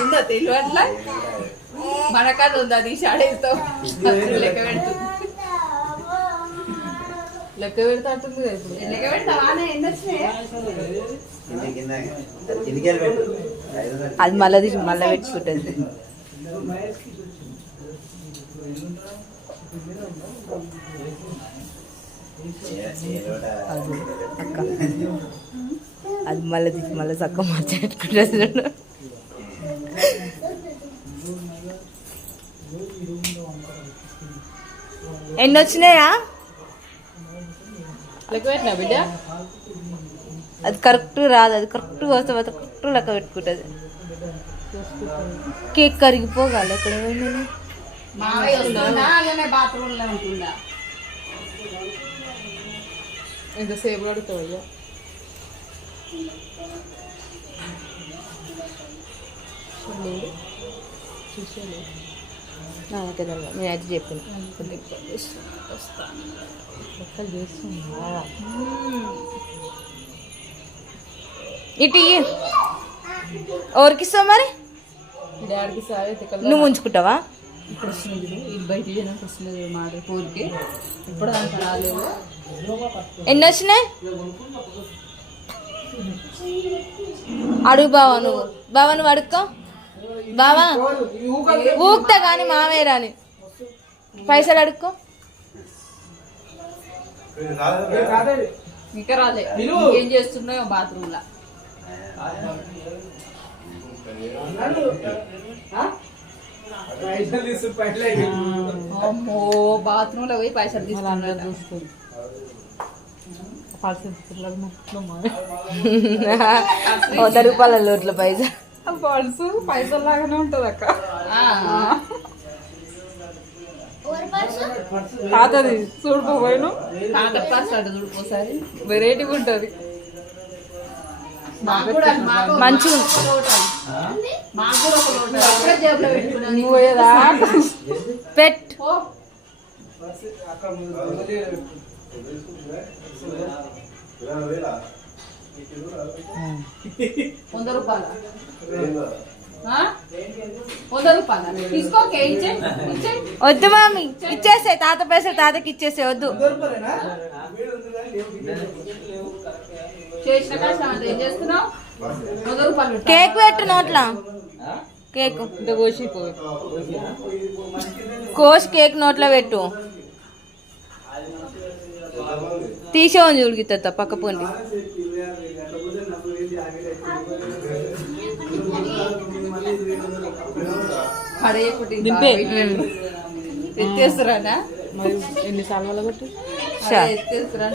ఉందా తెలివి అట్లా మన కాడ ఉందా అది షాడేస్తాం లెక్క పెడుతుంది లెక్క పెడతా అంటుంది కదా ఇప్పుడు లెక్క పెడతావా ఎన్ని వచ్చినాయి అది మళ్ళీ మళ్ళీ పెట్టుకుంటుంది అక్క అది మళ్ళీ చక్క మార్చి పెట్టుకుంటుంది ఎన్ని వచ్చినాయా లెక్క పెట్టినా బిడ్డ అది కరెక్ట్ రాదు అది కరెక్ట్గా వస్తే కరెక్ట్ లెక్క పెట్టుకుంటుంది కేక్ కరిగిపోగాలి ఎక్కడ బాత్రూంలో ఉంటుందా ఎంతసేపు అడుగుతావు అయ్యా నేనైతే చెప్పాను ఇటు ఎవరికి ఇస్తావు మరి డాడీకి సార్ నువ్వు ఉంచుకుంటావా ఇప్పుడు వస్తుంది ఇది బయట జనానికి వస్తుంది మాట పూరికి ఇప్పుడు దానికి రాలేవు ఎన్ని వచ్చినాయి అడుగు బావా నువ్వు అడుక్కో బావా ఊక్తా కానీ మామే రాని పైసలు అడుక్కో ఇంకా రాలే ఏం చేస్తున్నాయో బాత్రూమ్ లా అమ్మో బాత్రూమ్ లో పోయి పైసలు తీసుకున్నారు 100 రూపాయల లోట్ల పైసలు పర్సు పైసలు లాగానే ఉంటది అక్క తాతది చూడుకోపోయాను తాత పర్సు అటు చూడుకోసారి వెరైటీగా ఉంటది మంచిగా పెట్ 100 రూపాయలు 100 రూపాయలు తీసుకోకే వద్దు మామి ఇచ్చేసే తాత పైసలు తాతకి ఇచ్చేసే వద్దు చేసిన కష్టం అంతా ఏం చేస్తున్నావు 100 రూపాయలు కేక్ పెట్టు నోట్లా కేక్ కోసి కేక్ నోట్లో పెట్టు తీసేవని చూడుగుతా పక్క పోండి ఎత్తేస్తారా ఎన్ని సార్లు